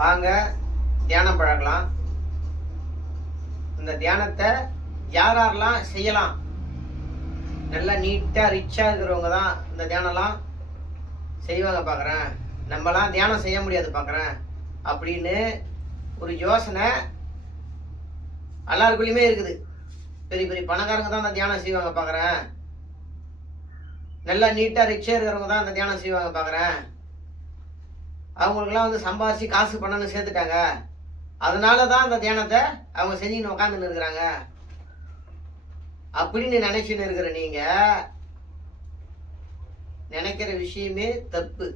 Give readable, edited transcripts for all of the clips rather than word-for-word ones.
வாங்க தியானம் பழகலாம். இந்த தியானத்தை யாரெல்லாம் செய்யலாம்? நல்லா நீட்டாக ரிச்சாக இருக்கிறவங்க தான் இந்த தியானம்லாம் செய்வாங்க பார்க்குறேன். நம்மலாம் தியானம் செய்ய முடியாது பார்க்குறேன் அப்படின்னு ஒரு யோசனை எல்லாருக்குள்ளேயுமே இருக்குது. பெரிய பெரிய பணக்காரங்க தான் இந்த தியானம் செய்வாங்க பார்க்குறேன். நல்லா நீட்டாக ரிச்சாக இருக்கிறவங்க தான் இந்த தியானம் செய்வாங்க பார்க்குறேன். அவங்களுக்கெல்லாம் வந்து சம்பாதிச்சு காசு பண்ணணும்னு சேர்த்துட்டாங்க, அதனால தான் அந்த தியானத்தை அவங்க செஞ்சுன்னு உட்காந்துன்னு இருக்கிறாங்க அப்படின்னு நினைச்சுன்னு இருக்கிற நீங்க நினைக்கிற விஷயமே தப்பு.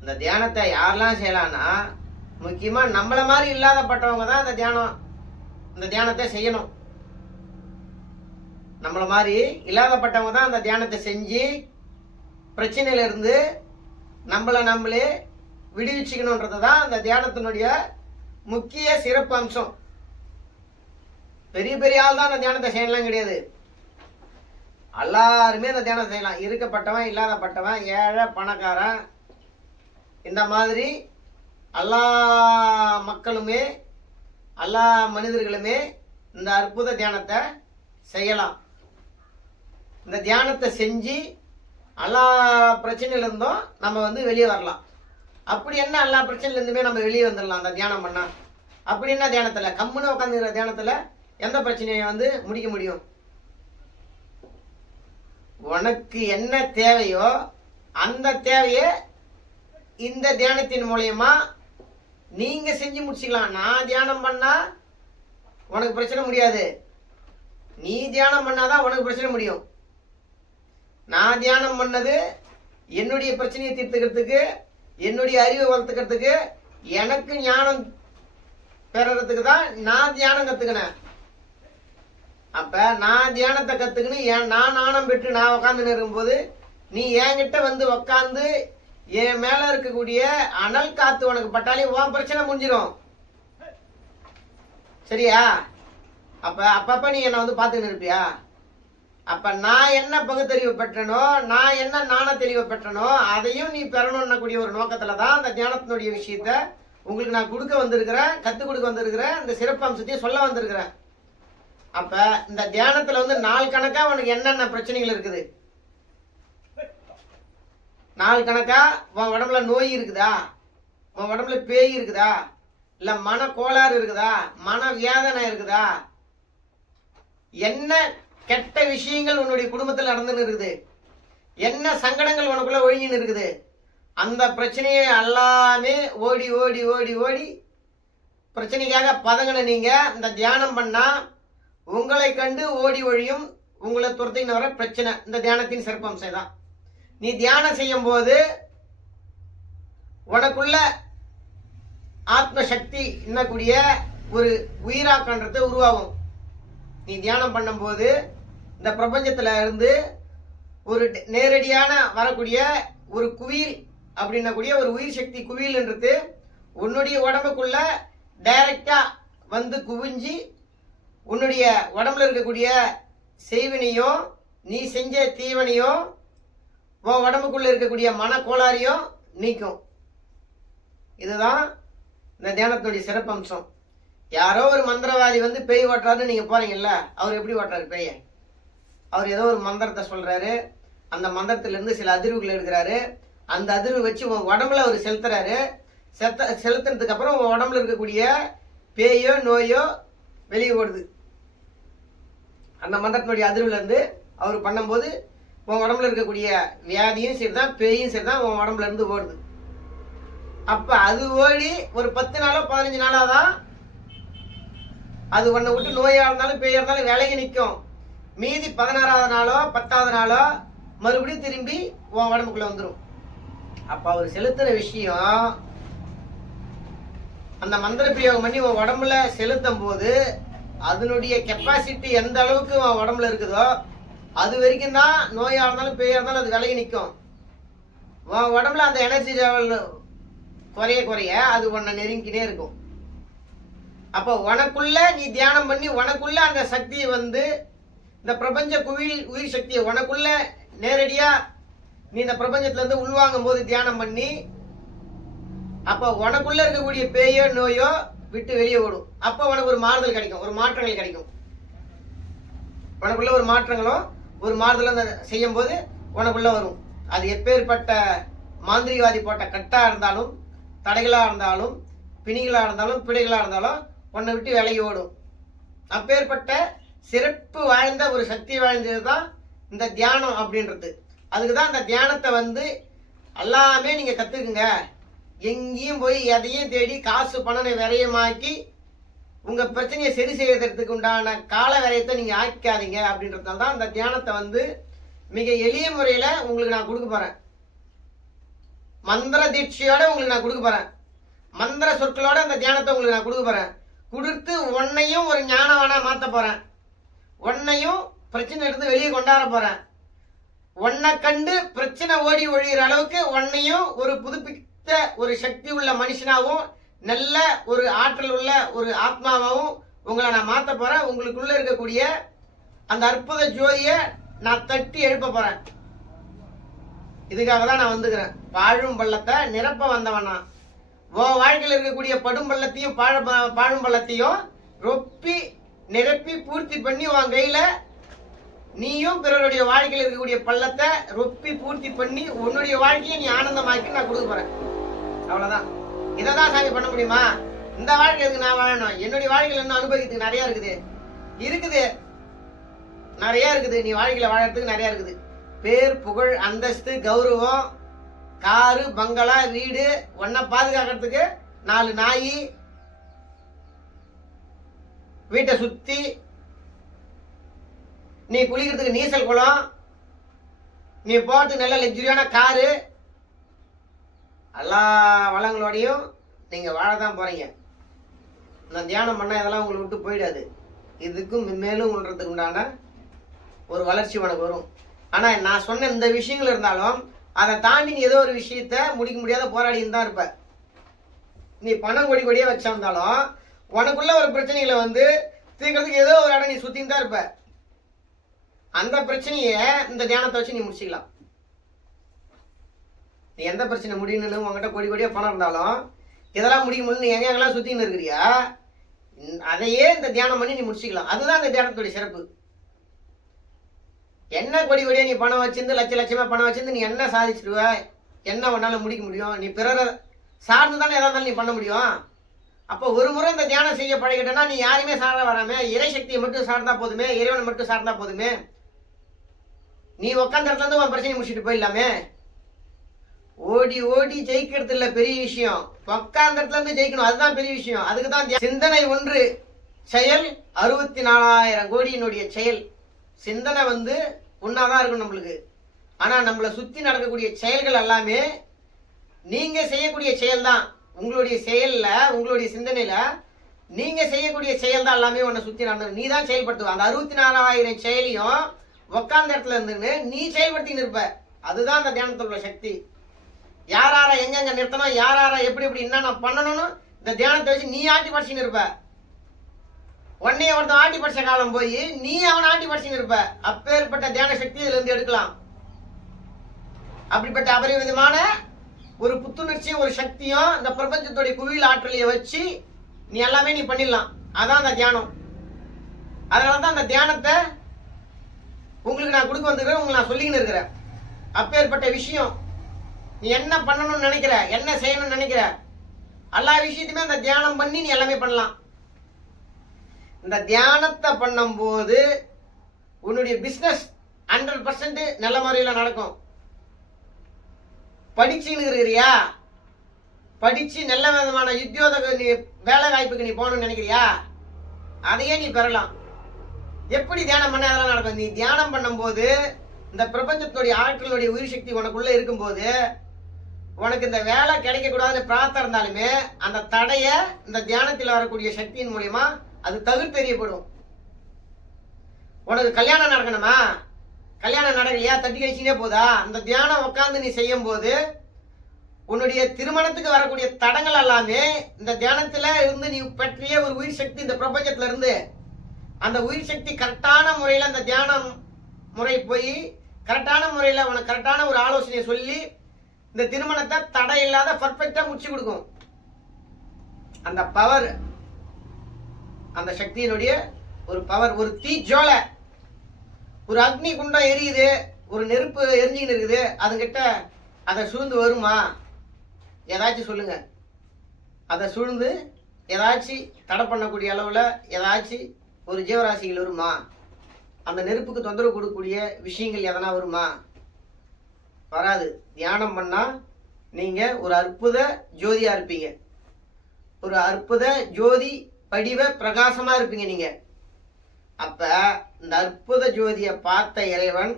இந்த தியானத்தை யாரெல்லாம் செய்யலாம்னா, முக்கியமா நம்மள மாதிரி இல்லாதப்பட்டவங்க தான் இந்த தியானத்தை செய்யணும். நம்மள மாதிரி இல்லாதப்பட்டவங்க தான் அந்த தியானத்தை செஞ்சு பிரச்சனையில இருந்து நம்மளே விடுவிச்சுக்கணுன்றது தான் அந்த தியானத்தினுடைய முக்கிய சிறப்பு அம்சம். பெரிய பெரிய ஆள் தான் அந்த தியானத்தை செய்யலாம் கிடையாது. எல்லாருமே அந்த தியானம் செய்யலாம். இருக்கப்பட்டவன், இல்லாதப்பட்டவன், ஏழை, பணக்காரன், இந்த மாதிரி எல்லா மக்களுமே எல்லா மனிதர்களுமே இந்த அற்புத தியானத்தை செய்யலாம். இந்த தியானத்தை செஞ்சு எல்லா பிரச்சனையிலிருந்தும் நம்ம வந்து வெளியே வரலாம். அப்படி என்ன எல்லா பிரச்சனையிலேருந்துமே நம்ம வெளியே வந்துடலாம் அந்த தியானம் பண்ணால்? அப்படி என்ன தியானத்தில் கம்முன்னு உட்காந்துக்கிற தியானத்தில் எந்த பிரச்சனையை வந்து முடிக்க முடியும்? உனக்கு என்ன தேவையோ அந்த தேவையை இந்த தியானத்தின் மூலயமா நீங்க செஞ்சு முடிச்சுக்கலாம். நான் தியானம் பண்ணா உனக்கு பிரச்சனை முடியாது, நீ தியானம் பண்ணாதான் உனக்கு பிரச்சனை முடியும். நான் தியானம் பண்ணது என்னுடைய பிரச்சனையை தீர்த்துக்கிறதுக்கு, என்னுடைய அறிவை வளர்த்துக்கிறதுக்கு, எனக்கு ஞானம் பெறறதுக்கு தான் நான் தியானம் கத்துக்கினேன். அப்ப நான் தியானத்தை கத்துக்கணும், நான் ஞானம் பெற்று நான் உக்காந்துன்னு இருக்கும்போது நீ என்கிட்ட வந்து உக்காந்து என் மேல இருக்கக்கூடிய அனல் காத்து உனக்கு பட்டாலே உன் பிரச்சனை முடிஞ்சிடும். சரியா? அப்பப்ப நீ என்ன வந்து பார்த்துக்கிட்டு இருப்பியா? அப்ப நான் என்ன பகுத்தறிவு பெற்றனோ, நான் என்ன ஞான தெளிவை பெற்றனோ அதையும் நீ பெறணும்னு கூடிய ஒரு நோக்கத்துல தான் அந்த தியானத்தினுடைய விஷயத்த உங்களுக்கு நான் கொடுக்க வந்திருக்கிறேன், கத்துக் கொடுக்க வந்திருக்கிறேன், இந்த சிறப்பு அம்சத்தையும் சொல்ல வந்திருக்கிறேன். அப்ப இந்த தியானத்துல வந்து நாள் கணக்கா உனக்கு என்னென்ன பிரச்சனைகள் இருக்குது, நாள் கணக்கா உன் உடம்புல நோய் இருக்குதா, உன் உடம்புல பேய் இருக்குதா, இல்ல மன கோளாறு இருக்குதா, மன வேதனை இருக்குதா, என்ன கெட்ட விஷயங்கள் உன்னுடைய குடும்பத்தில் நடந்துன்னு இருக்குது, என்ன சங்கடங்கள் உனக்குள்ள ஒழுங்கின்னு இருக்குது, அந்த பிரச்சனையை எல்லாமே ஓடி ஓடி ஓடி ஓடி பிரச்சனைக்காக பதங்கின நீங்க இந்த தியானம் பண்ணா உங்களை கண்டு ஓடி ஒழியும் உங்களை துரத்தின்னு வர பிரச்சனை. இந்த தியானத்தின் சிறப்பம்சம் தான். நீ தியானம் செய்யும் போது உனக்குள்ள ஆத்ம சக்தி என்னக்கூடிய ஒரு உயிராக்கன்றது உருவாகும். நீ தியானம் பண்ணும்போது இந்த பிரபஞ்சத்துல இருந்து ஒரு நேரடியான வரக்கூடிய ஒரு குவில் அப்படின்னக்கூடிய ஒரு உயிர் சக்தி குவில்ன்றது உன்னுடைய உடம்புக்குள்ள டைரக்டா வந்து குவிஞ்சு உன்னுடைய உடம்புல இருக்கக்கூடிய செய்வினையும் நீ செஞ்ச தீவனையும் உன் உடம்புக்குள்ள இருக்கக்கூடிய மன கோளாறையும் நீக்கும். இதுதான் இந்த தியானத்தினுடைய சிறப்பம்சம். யாரோ ஒரு மந்திரவாதி வந்து பேய் ஓட்டுறாருன்னு நீங்க போறீங்கல்ல, அவர் எப்படி ஓட்டுறாரு பேய? அவர் ஏதோ ஒரு மந்திரத்தை சொல்றாரு, அந்த மந்திரத்துல இருந்து சில அதிர்வுகள் எடுக்கிறாரு, அந்த அதிர்வு வச்சு உன் உடம்புல அவர் செலுத்துறாரு. செலுத்துறதுக்கு அப்புறம் உன் உடம்புல இருக்கக்கூடிய பேயோ நோயோ வெளியே ஓடுது. அந்த மந்திரத்தினுடைய அதிர்வுல இருந்து அவர் பண்ணும்போது உன் உடம்புல இருக்கக்கூடிய வியாதியும் சரிதான், பேயும் சரிதான், உன் உடம்புல இருந்து ஓடுது. அப்ப அது ஓடி ஒரு 10 நாளோ 15 நாளோ தான் அது உன்னை விட்டு நோயா இருந்தாலும் பேயா இருந்தாலும் விலகி நிற்கும். மீதி 16வது நாளோ 10வது நாளோ மறுபடியும் திரும்பி உன் உடம்புக்குள்ள வந்துடும். அப்ப அவர் செலுத்துற விஷயம் அந்த மந்திர பிரயோகம் பண்ணி உன் உடம்புல செலுத்தும் போது அதனுடைய கெப்பாசிட்டி எந்த அளவுக்கு உன் உடம்புல இருக்குதோ அது வரைக்கும் தான் நோயா இருந்தாலும் பேயா இருந்தாலும் அது விலகி நிற்கும். உன் உடம்புல அந்த எனர்ஜி லெவல் குறைய குறைய அது உன்னை நெருங்கினே இருக்கும். அப்போ உனக்குள்ள நீ தியானம் பண்ணி உனக்குள்ள அந்த சக்தியை வந்து இந்த பிரபஞ்ச குவில் உயிர் சக்தியை உனக்குள்ள நேரடியா நீ இந்த பிரபஞ்சத்துல இருந்து உள்வாங்கும் போது தியானம் பண்ணி அப்போ உனக்குள்ள இருக்கக்கூடிய பேயோ நோயோ விட்டு வெளியே ஓடும். அப்போ உனக்கு ஒரு மாறுதல் கிடைக்கும், ஒரு மாற்றங்கள் கிடைக்கும். உனக்குள்ள ஒரு மாற்றங்களும் ஒரு மாறுதலும் செய்யும் போது உனக்குள்ள வரும். அது எப்பேற்பட்ட மாந்திரிகவாதி போட்ட கட்டா இருந்தாலும், தடைகளா இருந்தாலும், பிணிகளா இருந்தாலும், பிழைகளா இருந்தாலும் உன்னை விட்டு விலகி ஓடும். அப்பேற்பட்ட சிறப்பு வாய்ந்த ஒரு சக்தி வாய்ந்தது தான் இந்த தியானம் அப்படின்றது. அதுக்கு தான் இந்த தியானத்தை எல்லாமே நீங்க கத்துக்குங்க. எங்கேயும் போய் எதையும் தேடி காசு பணம் விரயமாக்கி உங்க பிரச்சனையை சரி செய்யறதுக்கு உண்டான கால விரயத்தை நீங்க ஆக்காதீங்க அப்படின்றதுனால தான் இந்த தியானத்தை மிக எளிய முறையில உங்களுக்கு நான் கொடுக்க போறேன். மந்திர தீட்சையோட உங்களுக்கு நான் கொடுக்க போறேன். மந்திர சொற்களோட இந்த தியானத்தை உங்களுக்கு நான் கொடுக்க போறேன். கொடுத்து உன்னையும் ஒரு ஞானவானா மாத்த போறேன். உன்னையும் பிரச்சனை இருந்து வெளியே கொண்டாட போறேன். உன்னை கண்டு பிரச்சனை ஓடி ஒழிகிற அளவுக்கு உன்னையும் ஒரு புதுப்பித்த ஒரு சக்தி உள்ள மனுஷனாகவும் நல்ல ஒரு ஆற்றல் உள்ள ஒரு ஆத்மாவாகவும் உங்களை நான் மாத்த போறேன். உங்களுக்குள்ள இருக்கக்கூடிய அந்த அற்புத ஜோதியை நான் தட்டி எழுப்ப போறேன். இதுக்காக தான் நான் வந்துக்கிறேன். பாழும் பள்ளத்தை நிரப்ப வந்தவனா. உன் வாழ்க்கையில் இருக்கக்கூடிய படும் பள்ளத்தையும் பாழும் பள்ளத்தையும் ரொப்பி நிரப்பி பூர்த்தி பண்ணி உன் கையில நீயும் பிறருடைய வாழ்க்கையில் இருக்கக்கூடிய பள்ளத்தை ரொப்பி பூர்த்தி பண்ணி உன்னுடைய வாழ்க்கையை நீ ஆனந்தமாக்கி நான் கொடுக்க போறேன். அவ்வளவுதான். இதைதான் சாமி பண்ண முடியுமா? இந்த வாழ்க்கைக்கு நான் வாழணும். என்னுடைய வாழ்க்கையில் இன்னும் அனுபவிக்கிறதுக்கு நிறைய இருக்குது. நிறைய இருக்குது. நீ வாழ்க்கையில வாழறதுக்கு நிறைய இருக்குது. பேர், புகழ், அந்தஸ்து, கௌரவம், காரு, பங்களா, வீடு, ஒன்ன பாதுகாக்கிறதுக்கு 4 நாய், வீட்டை சுத்தி நீ குளிக்கிறதுக்கு நீச்சல் குளம், நீ போறதுக்கு நல்ல லக்ஸரியான காரு, எல்லா வளங்களோடையும் நீங்க வாழதான் போறீங்க. நான் தியானம் பண்ண இதெல்லாம் உங்களை விட்டு போயிடாது. இதுக்கும் மேலும் உணர்றதுக்கு உண்டான ஒரு வளர்ச்சி உனக்கு வரும். ஆனா நான் சொன்ன இந்த விஷயங்கள் இருந்தாலும் அதை தாண்டி நீ ஏதோ ஒரு விஷயத்த முடிக்க முடியாத போராடின்னு தான் இருப்ப. நீ பணம் கொடி கொடியா வச்சிருந்தாலும் உனக்குள்ள ஒரு பிரச்சனைகளை தீர்க்கிறதுக்கு ஏதோ ஒரு இடம் நீ சுத்தின்னு தான் இருப்ப. அந்த பிரச்சனைய இந்த தியானத்தை வச்சு நீ முடிச்சுக்கலாம். நீ எந்த பிரச்சனை முடியணும்னு உங்ககிட்ட கொடி கொடியா பணம் இருந்தாலும் இதெல்லாம் முடியும் போது நீ எங்கெல்லாம் சுத்தின்னு இருக்கிறியா, அதையே இந்த தியானம் பண்ணி நீ முடிச்சுக்கலாம். அதுதான் இந்த தியானத்துடைய சிறப்பு. என்ன கொடி கொடியா நீ பணம் வச்சிருந்து லட்சமா பணம் வச்சிருந்து நீ என்ன சாதிச்சிருவ, என்ன உன்னால முடிக்க முடியும்? நீ பிறரை சார்ந்து தானே எதா இருந்தாலும் நீ பண்ண முடியும். அப்போ ஒரு முறை இந்த தியானம் செய்ய பழகிட்டேன்னா நீ யாருமே சார வராம இறை சக்தியை மட்டும் சார்ந்தா போதுமே, இறைவனை மட்டும் சார்ந்தா போதுமே. நீ உட்காந்த இடத்துல இருந்து உன் பிரச்சனை முடிச்சுட்டு போயிடலாமே. ஓடி ஓடி ஜெயிக்கிறது இல்ல பெரிய விஷயம், உட்கார்ந்த இடத்துல இருந்து ஜெயிக்கணும், அதுதான் பெரிய விஷயம். அதுக்கு தான் சிந்தனை ஒன்று, செயல் 64,000 கோடியினுடைய செயல். சிந்தனை ஒன்னாதான் இருக்கும் நம்மளுக்கு. ஆனா நம்மளை சுத்தி நடக்கக்கூடிய செயல்கள் எல்லாமே நீங்க செய்யக்கூடிய செயல் தான். உங்களுடைய செயல்ல, உங்களுடைய சிந்தனையில நீங்க செய்யக்கூடிய செயல் தான் எல்லாமே உன்னை சுத்தி நடந்து நீ தான் செயல்படுத்துவ. அந்த 64,000 செயலியும் உட்கார்ந்த இடத்துல இருந்துன்னு நீ செயல்படுத்தின்னு இருப்ப. அதுதான் அந்த தியானத்தோட சக்தி. யாரார எங்கெங்க நிறுத்தணும், யாரார எப்படி எப்படி என்னென்ன பண்ணணும்னு இந்த தியானத்தை வச்சு நீ ஆட்டி படிச்சுன்னு இருப்ப. உன்னைய ஒருத்தன் ஆட்டி படிச்ச காலம் போய் நீ அவனை ஆட்டி படிச்சுன்னு இருப்ப. அப்பேற்பட்ட தியான சக்தி இதுல இருந்து எடுக்கலாம். அப்படிப்பட்ட அபரிவிதமான ஒரு புத்துணர்ச்சியும் ஒரு சக்தியும் இந்த பிரபஞ்சத்துடைய குவியல் ஆற்றலையை வச்சு நீ எல்லாமே நீ பண்ணிடலாம். அதான் அந்த தியானம். அதனாலதான் அந்த தியானத்தை உங்களுக்கு நான் கொடுக்க வந்துக்கிறேன், உங்களுக்கு நான் சொல்லிக்கின்னு இருக்கிறேன். அப்பேற்பட்ட விஷயம் நீ என்ன பண்ணணும்னு நினைக்கிற, என்ன செய்யணும்னு நினைக்கிற எல்லா விஷயத்தையுமே அந்த தியானம் பண்ணி நீ எல்லாமே பண்ணலாம். இந்த தியானத்தை பண்ணும் போது உன்னுடைய பிசினஸ் 100% நல்ல முறையில நடக்கும். படிச்சுன்னு இருக்கிறியா, படிச்சு நல்ல விதமான உத்தியோக நீ வேலை வாய்ப்புக்கு நீ போகணும்னு நினைக்கிறியா, அதையே நீ பெறலாம். எப்படி தியானம் பண்ண அதெல்லாம் நடக்கும்? நீ தியானம் பண்ணும்போது இந்த பிரபஞ்சத்துடைய ஆற்றலுடைய உயிர் சக்தி உனக்குள்ள இருக்கும்போது உனக்கு இந்த வேலை கிடைக்க கூடாதுன்னு பிரார்த்தம் இருந்தாலுமே அந்த தடைய இந்த தியானத்தில் வரக்கூடிய சக்தியின் மூலியமா அது தவிர்த்தெறியப்படும். உனக்கு கல்யாணம் நடக்கணுமா, கல்யாணம் நடக்கலையா, தட்டி கழிச்சுனே போதா, அந்த தியானம் உட்காந்து நீ செய்யும் போது உன்னுடைய திருமணத்துக்கு வரக்கூடிய தடங்கள் எல்லாமே இந்த தியானத்துல இருந்து நீ பற்றிய ஒரு உயிர் சக்தி இந்த பிரபஞ்சத்துல இருந்து அந்த உயிர் சக்தி கரெக்டான முறையில அந்த தியானம் முறை போய் கரெக்டான முறையில உனக்கு கரெக்டான ஒரு ஆலோசனையை சொல்லி இந்த திருமணத்தை தடை இல்லாத பர்ஃபெக்டா முடிச்சு கொடுக்கும். அந்த பவர், அந்த சக்தியினுடைய ஒரு பவர், ஒரு தீஜோலை, ஒரு அக்னி குண்டம் எரியுது, ஒரு நெருப்பு எரிஞ்சுக்கிட்டு இருக்குது, அதுகிட்ட அதை சூழ்ந்து வருமா? ஏதாச்சும் சொல்லுங்க. அதை சூழ்ந்து ஏதாச்சும் தடை பண்ணக்கூடிய அளவில் ஏதாச்சும் ஒரு ஜீவராசிகள் வருமா? அந்த நெருப்புக்கு தொந்தரவு கொடுக்கக்கூடிய விஷயங்கள் எதனா வருமா? வராது. தியானம் பண்ணா நீங்க ஒரு அற்புத ஜோதியா இருப்பீங்க, ஒரு அற்புத ஜோதி படிவ பிரகாசமா இருப்பீங்க நீங்க. அப்ப இந்த அற்புத ஜோதியை பார்த்த இறைவன்,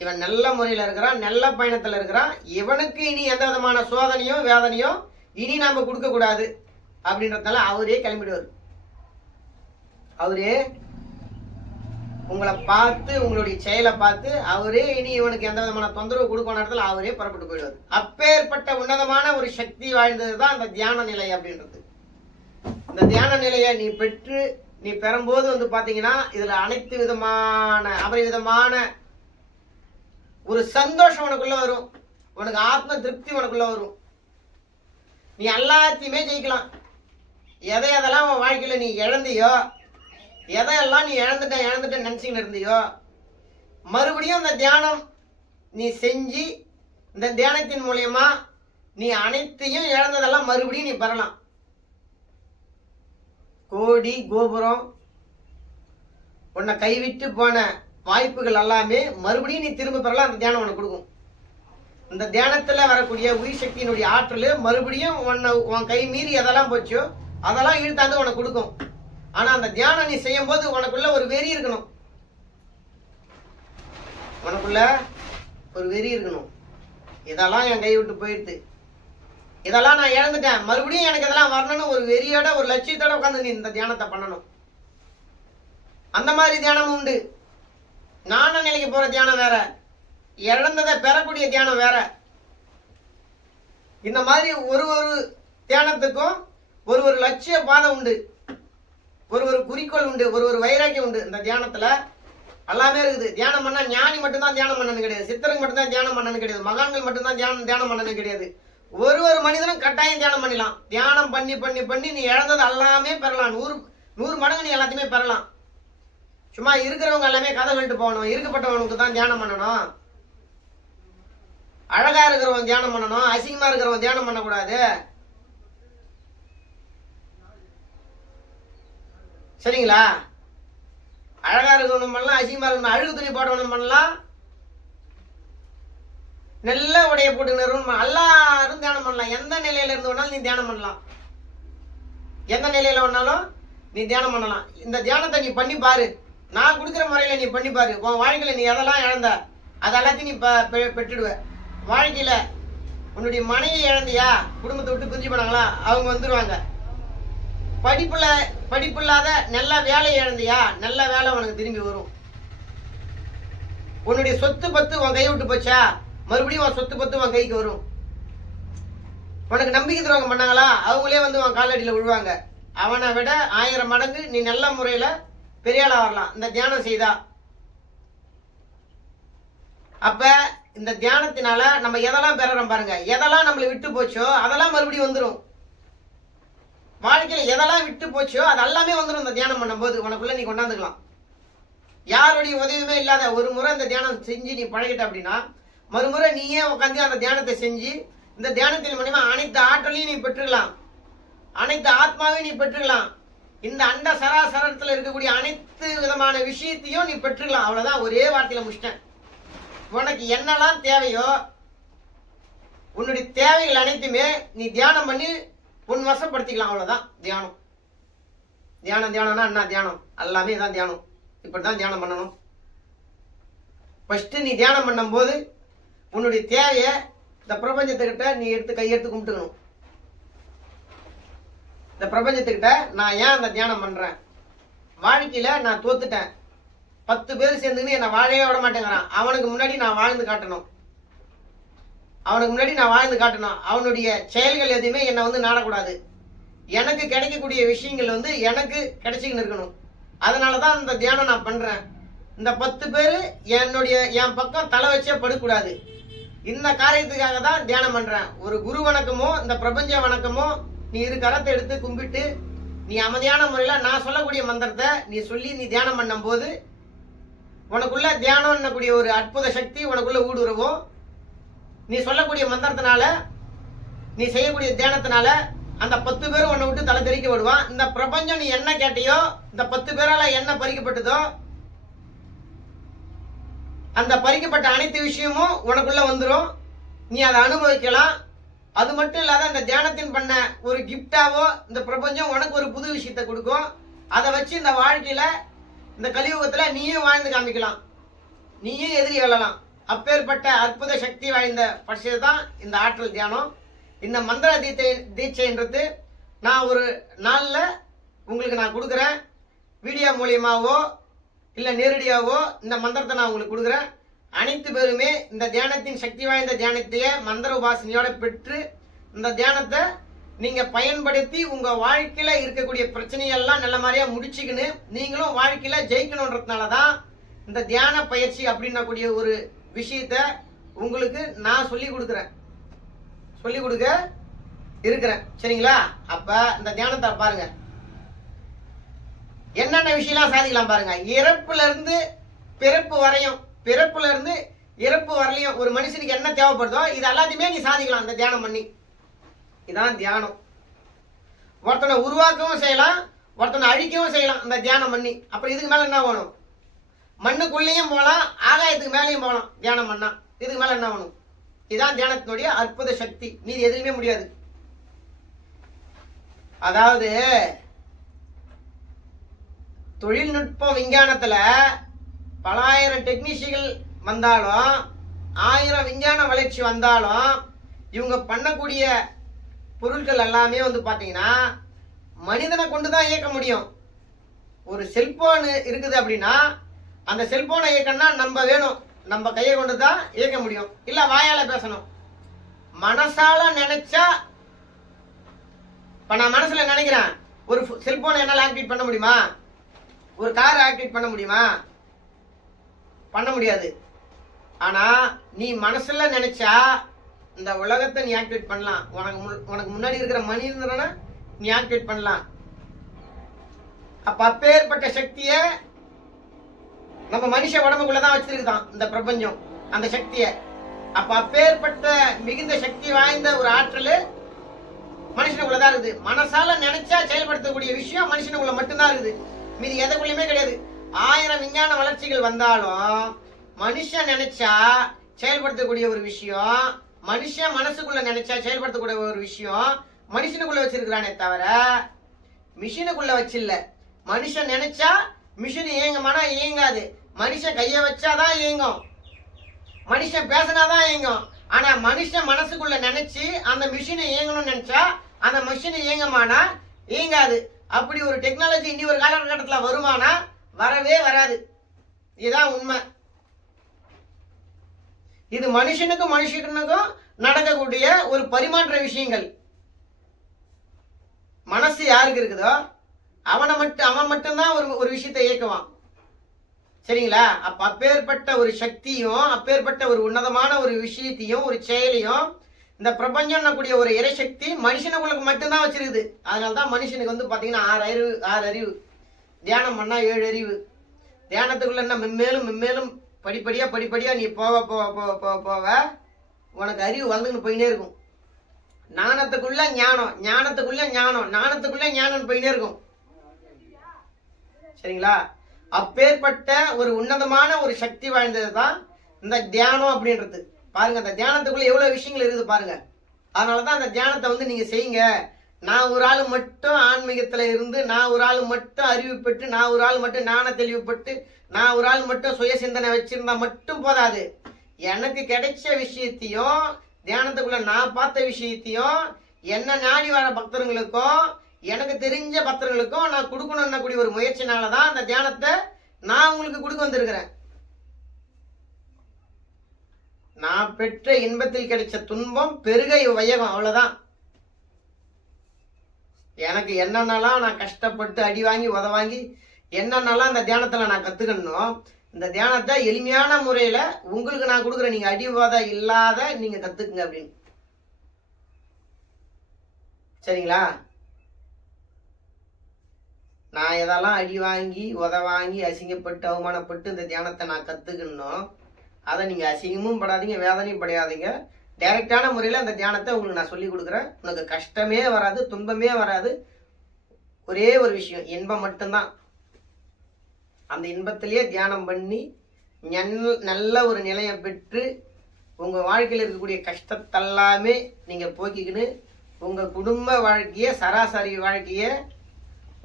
இவன் நல்ல முறையில் இருக்கிறான், நல்ல பயணத்துல இருக்கிறான், இவனுக்கு இனி எந்த விதமான சோதனையோ வேதனையோ இனி நாம கொடுக்க கூடாது அப்படின்றதுனால அவரே கிளம்பிடுவார். அவரே உங்களை பார்த்து, உங்களுடைய செயலை பார்த்து அவரே இனி இவனுக்கு எந்த விதமான தொந்தரவு கொடுக்க இடத்துல அவரே புறப்பட்டு போயிடுவார். அப்பேற்பட்ட உன்னதமான ஒரு சக்தி வாழ்ந்தது தான் இந்த தியான நிலை அப்படின்றது. இந்த தியான நிலையை நீ பெறும்போது பாத்தீங்கன்னா இதுல அனைத்து விதமான அபரிவிதமான ஒரு சந்தோஷம் உனக்குள்ள வரும், உனக்கு ஆத்ம திருப்தி உனக்குள்ள வரும். நீ எல்லாத்தையுமே ஜெயிக்கலாம். எதையெல்லாம் உன் வாழ்க்கையில நீ இழந்தியோ, எதையெல்லாம் நீ இழந்துட்ட நினைச்சுக்கிட்டு இருந்தியோ, மறுபடியும் இந்த தியானம் நீ செஞ்சு, இந்த தியானத்தின் மூலியமா நீ அனைத்தையும் இழந்ததெல்லாம் மறுபடியும் நீ பெறலாம். கோடி கோபுரம் உன்னை கைவிட்டு போன வாய்ப்புகள் எல்லாமே மறுபடியும் நீ திரும்ப பெறலாம். அந்த தியானம் உனக்கு கொடுக்கும். இந்த தியானத்துல வரக்கூடிய உயிர் சக்தியினுடைய ஆற்றல் மறுபடியும் உன் கை மீறி எதெல்லாம் போச்சோ அதெல்லாம் இழுத்தாந்து உனக்கு கொடுக்கும். ஆனா அந்த தியானம் நீ செய்யும் போது உனக்குள்ள ஒரு வெறி இருக்கணும். உனக்குள்ள ஒரு வெறி இருக்கணும். இதெல்லாம் என் கை விட்டு போயிடுது, இதெல்லாம் நான் இழந்துட்டேன், மறுபடியும் எனக்கு இதெல்லாம் வரணும்னு ஒரு வெறியோட ஒரு லட்சியத்தோட உட்காந்து நீ இந்த தியானத்தை பண்ணணும். அந்த மாதிரி தியானமும் உண்டு. ஞான நிலைக்கு போற தியானம் வேற, இழந்ததை பெறக்கூடிய தியானம் வேற. இந்த மாதிரி ஒரு தியானத்துக்கும் ஒரு லட்சிய பாதை உண்டு, ஒரு குறிக்கோள் உண்டு, ஒரு வைராக்கியம் உண்டு. இந்த தியானத்துல எல்லாமே இருக்குது. தியானம் பண்ணா ஞானி மட்டும்தான் தியானம் பண்ணணும் கிடையாது, சித்தருக்கு மட்டும்தான் தியானம் பண்ணணும் கிடையாது, மகான்கள் மட்டும்தான் தியானம் பண்ணணும் கிடையாது. ஒரு மனிதனும் கட்டாயம் தியானம் பண்ணலாம். தியானம் பண்ணி பண்ணி பண்ணி நீ இழந்தது எல்லாமே பெறலாம். 100 மடங்கு நீ எல்லாத்தையுமே பெறலாம். சும்மா இருக்கிறவங்க எல்லாமே கதை சொல்லிட்டு போகணும். இருக்கப்பட்டவனுக்கு தான் தியானம் பண்ணணும். அழகா இருக்கிறவன் தியானம் பண்ணணும், அசிங்கமா இருக்கிறவன் தியானம் பண்ணக்கூடாது. சரிங்களா? அழகா இருக்கணும் பண்ணலாம், அசிங்கமா இருக்கணும், அழுகு துணி போடணும் பண்ணலாம், நல்ல உடைய போட்டு எல்லாரும் தியானம் பண்ணலாம். எந்த நிலையில இருந்து வேணாலும் நீ தியானம் பண்ணலாம். எந்த நிலையில வேணாலும் நீ தியானம் பண்ணலாம். இந்த தியானத்தை நீ பண்ணி பாரு. நான் கொடுக்குற முறையில நீ பண்ணி பாரு. உன் வாழ்க்கையில நீ எதெல்லாம் இழந்த அது எல்லாத்தையும் நீ பெற்றுடுவ. வாழ்க்கையில உன்னுடைய மனைவி இழந்தியா, குடும்பத்தை விட்டு பிரிஞ்சு போனாங்களா, அவங்க வந்துருவாங்க. படிப்பு இல்லாத நல்ல வேலை இழந்தியா, நல்ல வேலை உனக்கு திரும்பி வரும். உன்னுடைய சொத்து பத்து உன் கை விட்டு போச்சா, மறுபடியும் உன் சொத்து பத்து உன் கைக்கு வரும். உனக்கு நம்பிக்கை துரோகம் பண்ணாங்களா, அவங்களே உன் காலடியில் விழுவாங்க. அவனை விட 1000 மடங்கு நீ நல்ல முறையில பெரிய ஆளா வரலாம் இந்த தியானம் செய்தா. அப்ப இந்த தியானத்தினால நம்ம எதெல்லாம் பெறறோம் பாருங்க. எதெல்லாம் நம்மளை விட்டு போச்சோ அதெல்லாம் மறுபடியும் வந்துடும். வாழ்க்கையில எதெல்லாம் விட்டு போச்சோ அது எல்லாமே வந்துடும். இந்த தியானம் பண்ணும்போது உனக்குள்ள நீ கொண்டாந்துக்கலாம். யாருடைய உதவியுமே இல்லாத ஒரு முறை இந்த தியானம் செஞ்சு நீ பழகிட்ட அப்படின்னா, மறுமுறை நீயே உட்காந்து அந்த தியானத்தை செஞ்சு இந்த தியானத்தின் மூலமா அனைத்து ஆற்றலையும் நீ பெற்றுக்கலாம், அனைத்து ஆத்மாவையும் நீ பெற்றுக்கலாம். இந்த அண்ட சராசரத்துல இருக்கக்கூடிய அனைத்து விதமான விஷயத்தையும் நீ பெற்றுக்கலாம். அவ்வளவுதான், ஒரே வார்த்தையில முடிச்சிட்டேன். உனக்கு என்னெல்லாம் தேவையோ உன்னுடைய தேவைகள் அனைத்துமே நீ தியானம் பண்ணி உன் வசப்படுத்திக்கலாம். அவ்வளவுதான் தியானம். தியானம்னா என்ன? தியானம் எல்லாமே தான் தியானம். இப்படிதான் தியானம் பண்ணணும். ஃபர்ஸ்ட் நீ தியானம் பண்ணும் போது உன்னுடைய தேவைய இந்த பிரபஞ்சத்துக்கிட்ட நீ கையெடுத்து கும்பிட்டுக்கணும். இந்த பிரபஞ்சத்துக்கிட்ட நான் ஏன் அந்த தியானம் பண்றேன், வாழ்க்கையில நான் தோத்துட்டேன், 10 பேர் சேர்ந்துன்னு என்னை வாழவே விட மாட்டேங்கிறான், அவனுக்கு முன்னாடி நான் வாழ்ந்து காட்டணும், அவனுடைய செயல்கள் எதுவுமே என்னை நாடக்கூடாது, எனக்கு கிடைக்கக்கூடிய விஷயங்கள் எனக்கு கிடைச்சிக்கின்னு இருக்கணும். அதனாலதான் இந்த தியானம் நான் பண்றேன். இந்த 10 பேரு என் பக்கம் தலை வச்சே படக்கூடாது. இந்த காரியத்துக்காக தான் தியானம் பண்றேன். ஒரு குரு வணக்கமோ இந்த பிரபஞ்ச வணக்கமோ நீ இரு கரத்தை எடுத்து கும்பிட்டு நீ அமைதியான முறையில நான் சொல்லக்கூடிய மந்திரத்தை நீ சொல்லி நீ தியானம் பண்ணும் போது உனக்குள்ள தியானம் என்னக்கூடிய ஒரு அற்புத சக்தி உனக்குள்ள ஊடுருவும். நீ சொல்லக்கூடிய மந்திரத்தினால நீ செய்யக்கூடிய தியானத்தினால அந்த 10 பேரும் உன்னை விட்டு தலை தெறிக்க விடுவான். இந்த பிரபஞ்சம் நீ என்ன கேட்டியோ, இந்த 10 பேரால என்ன பறிக்கப்பட்டதோ, அந்த பறிக்கப்பட்ட அனைத்து விஷயமும் உனக்குள்ள வந்துடும். நீ அதை அனுபவிக்கலாம். அது மட்டும் இல்லாத இந்த தியானத்தின் பண்ண ஒரு கிஃப்டாவோ இந்த பிரபஞ்சம் உனக்கு ஒரு புது விஷயத்தை கொடுக்கும். அதை வச்சு இந்த வாழ்க்கையில இந்த கலியுகத்துல நீயும் வாழ்ந்து காமிக்கலாம், நீயும் எதிரி வெல்லலாம். அப்பேற்பட்ட அற்புத சக்தி வாய்ந்த பட்சத்தை தான் இந்த ஆற்றல் தியானம். இந்த மந்திர தீட்சைன்றது நான் ஒரு நாளில் உங்களுக்கு நான் கொடுக்குறேன். வீடியோ மூலியமாவோ இல்லை நேரடியாகவோ இந்த மந்திரத்தை நான் உங்களுக்கு கொடுக்குறேன். அனைத்து பேருமே இந்த தியானத்தின் சக்தி வாய்ந்த தியானத்தையே மந்திர உபாசனையோட பெற்று இந்த தியானத்தை நீங்கள் பயன்படுத்தி உங்கள் வாழ்க்கையில் இருக்கக்கூடிய பிரச்சனையெல்லாம் நல்ல மாதிரியாக முடிச்சுக்கின்னு நீங்களும் வாழ்க்கையில் ஜெயிக்கணுன்றதுனால தான் இந்த தியான பயிற்சி அப்படின்னக்கூடிய ஒரு விஷயத்த உங்களுக்கு நான் சொல்லி கொடுக்க இருக்கிறேன். சரிங்களா? அப்ப இந்த தியானத்தை பாருங்க, என்னென்ன விஷயம்லாம் சாதிக்கலாம் பாருங்க. இறப்புல இருந்து பிறப்பு வரையும், பிறப்புல இருந்து இறப்பு வரலையும் ஒரு மனுஷனுக்கு என்ன தேவைப்படுதோ இது எல்லாத்தையுமே நீ சாதிக்கலாம் இந்த தியானம் பண்ணி. இதான் தியானம். ஒருத்தனை உருவாக்கவும் செய்யலாம், ஒருத்தனை அழிக்கவும் செய்யலாம் இந்த தியானம் பண்ணி. அப்புறம் இதுக்கு மேல என்ன வேணும்? மண்ணுக்குள்ளேயும் போகலாம், ஆகாயத்துக்கு மேலேயும் போகலாம் தியானம் பண்ணா. இதுக்கு மேல என்ன வேணும்? இதான் தியானத்தினுடைய அற்புத சக்தி. நீ எதுவுமே முடியாது. அதாவது தொழில்நுட்ப விஞ்ஞானத்துல பல ஆயிரம் டெக்னீஷியன்கள் வந்தாலும், 1000 விஞ்ஞான வளர்ச்சி வந்தாலும் இவங்க பண்ணக்கூடிய பொருட்கள் எல்லாமே பாத்தீங்கன்னா மனிதனை கொண்டுதான் இயக்க முடியும். ஒரு செல்போன் இருக்குது அப்படின்னா அந்த செல்போனை இயக்கணும்னா நம்ம வேணும், நம்ம கையை கொண்டு தான் இயக்க முடியும், இல்ல வாயால பேசணும். மனசால நினைச்சா, இப்ப நான் மனசுல நினைக்கிறேன் ஒரு செல்போனை என்னால ஆக்டிவேட் பண்ண முடியுமா? ஒரு காரை ஆக்டிவேட் பண்ண முடியுமா? பண்ண முடியாது. ஆனா நீ மனசுல நினைச்சா இந்த உலகத்தை நீ ஆக்டிவேட் பண்ணலாம். உனக்கு முன்னாடி இருக்கிற மனிதனை நீ ஆக்டிவேட் பண்ணலாம். அப்ப அப்பேற்பட்ட சக்தியை நம்ம மனுஷ உடம்புக்குள்ளதான் வச்சிருக்குதான் இந்த பிரபஞ்சம், அந்த சக்தியை. அப்ப அப்பேற்பட்ட மிகுந்த சக்தி வாய்ந்த ஒரு ஆற்றல் மனுஷனுக்குள்ளதான் இருக்குது. மனசால நினைச்சா செயல்படுத்தக்கூடிய விஷயம் மனுஷனுக்குள்ள மட்டும்தான் இருக்குது, மீது எதுக்குள்ளயுமே கிடையாது. 1000 விஞ்ஞான வளர்ச்சிகள் வந்தாலும் மனுஷன் நினைச்சா செயல்படுத்தக்கூடிய ஒரு விஷயம், மனுஷன் மனசுக்குள்ள நினைச்சா செயல்படுத்தக்கூடிய ஒரு விஷயம் மனுஷனுக்குள்ள வச்சிருக்கிறானே தவிர மிஷினுக்குள்ள வச்சில்ல. மனுஷன் நினைச்சா மிஷின் இயங்குமானா இயங்காது. மனுஷன் கைய வச்சாதான் இயங்கும், மனுஷன் பேசினாதான் இயங்கும். ஆனா மனுஷன் மனசுக்குள்ள நினைச்சு அந்த மிஷினை இயங்கணும்னு நினைச்சா அந்த மிஷினை இயங்குமானா இயங்காது. அப்படி ஒரு டெக்னாலஜி இனி ஒரு காலகட்டத்துல வருமானா வரவே வராது. இதுதான் உண்மை. இது மனுஷனுக்கும் மனுஷனுக்கும் நடக்கக்கூடிய ஒரு பரிமாற்ற விஷயங்கள். மனசு யாருக்கு இருக்குதோ அவன் மட்டும்தான் ஒரு விஷயத்தை இயக்குவான். சரிங்களா? அப்ப அப்பேற்பட்ட ஒரு சக்தியும் அப்பேற்பட்ட ஒரு உன்னதமான ஒரு விஷயத்தையும் ஒரு செயலையும் இந்த பிரபஞ்சம் கூடிய ஒரு இறைசக்தி மனுஷனுக்குள்ள மட்டும்தான் வச்சிருக்குது. அதனாலதான் மனுஷனுக்கு பாத்தீங்கன்னா 6 அறிவு, தியானம் பண்ணா 7 அறிவு. தியானத்துக்குள்ள என்ன மென்மேலும் படிப்படியா நீ போவ போவ போவ போவ போவ உனக்கு அறிவு வளர்ந்துன்னு போயினே இருக்கும். ஞானத்துக்குள்ள ஞானம், ஞானத்துக்குள்ள ஞானம், ஞானத்துக்குள்ள ஞானம் போயினே இருக்கும். சரிங்களா? அப்பேற்பட்ட ஒரு உன்னதமான ஒரு சக்தி வாய்ந்ததுதான் இந்த தியானம் அப்படின்றது. பாருங்க, அந்த தியானத்துக்குள்ள எவ்வளவு விஷயங்கள் இருக்குது பாருங்க. அதனாலதான் அந்த தியானத்தை நீங்க செய்யுங்க. நான் ஒரு ஆள் மட்டும் ஆன்மீகத்துல இருந்து, நான் ஒரு ஆள் மட்டும் அறிவு பெற்று, நான் ஒரு ஆள் மட்டும் ஞான தெளிவுபட்டு, நான் ஒரு ஆள் மட்டும் சுய சிந்தனை வச்சிருந்தா மட்டும் போதாது. எனக்கு கிடைச்ச விஷயத்தையும் தியானத்துக்குள்ள நான் பார்த்த விஷயத்தையும் என்ன நாடி வர பக்தர்களுக்கும் எனக்கு தெரிஞ்ச பக்தர்களுக்கும் நான் கொடுக்கணும்னு கூடிய ஒரு முயற்சினாலதான் அந்த தியானத்தை நான் உங்களுக்கு கொடுக்க வந்திருக்கிறேன். நான் பெற்ற இன்பத்தில் கிடைச்ச துன்பம் பெருகை வையகம், அவ்வளவுதான். எனக்கு என்னென்னலாம் நான் கஷ்டப்பட்டு அடி வாங்கி உதவாங்கி என்னென்னலாம் இந்த தியானத்துல நான் கத்துக்கணும், இந்த தியானத்தை எளிமையான முறையில உங்களுக்கு நான் கொடுக்குறேன். நீங்க அடி உத இல்லாத நீங்க கத்துக்குங்க அப்படின்னு. சரிங்களா? நான் எதெல்லாம் அடி வாங்கி வாங்கி அசிங்கப்பட்டு அவமானப்பட்டு இந்த தியானத்தை நான் கற்றுக்கணும், அதை நீங்கள் அசிங்கமும் படாதீங்க, வேதனையும் படையாதீங்க. டைரக்டான முறையில் அந்த தியானத்தை உங்களுக்கு நான் சொல்லி கொடுக்குறேன். உனக்கு கஷ்டமே வராது, துன்பமே வராது. ஒரே ஒரு விஷயம், இன்பம் மட்டும்தான். அந்த இன்பத்திலேயே தியானம் பண்ணி நல்ல ஒரு நிலையை பெற்று உங்கள் வாழ்க்கையில் இருக்கக்கூடிய கஷ்டத்தெல்லாமே நீங்கள் போக்கிக்கின்னு உங்கள் குடும்ப வாழ்க்கையை, சராசரி வாழ்க்கையை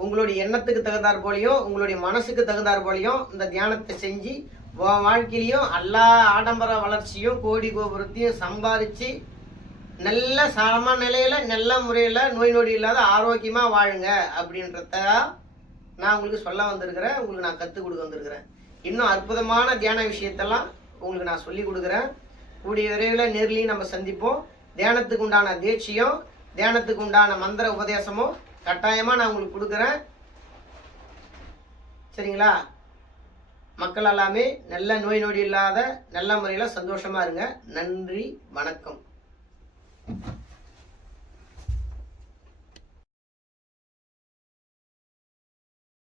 உங்களுடைய எண்ணத்துக்கு தகுந்தாற் போலையும் உங்களுடைய மனசுக்கு தகுந்தாற் போலையும் இந்த தியானத்தை செஞ்சு உன் வாழ்க்கையிலையும் எல்லா ஆடம்பர வளர்ச்சியும் கோடி கோபுரத்தையும் சம்பாதிச்சு நல்ல சம நிலையில் நல்ல முறையில் நோய் நொடி இல்லாத ஆரோக்கியமாக வாழுங்க அப்படின்றத நான் உங்களுக்கு சொல்ல வந்திருக்கிறேன். உங்களுக்கு நான் கற்றுக் கொடுக்க வந்திருக்கிறேன். இன்னும் அற்புதமான தியான விஷயத்தெல்லாம் உங்களுக்கு நான் சொல்லி கொடுக்குறேன். கூடிய விரைவில் நேர்லையும் நம்ம சந்திப்போம். தியானத்துக்கு உண்டான தேர்ச்சியும் தியானத்துக்கு உண்டான மந்திர உபதேசமும் கட்டாயமாக நான் உங்களுக்கு கொடுக்குறேன். சரிங்களா? மக்கள் எல்லாமே நல்ல நோய் நொடி இல்லாத நல்ல முறையில் சந்தோஷமாக இருங்க. நன்றி, வணக்கம்.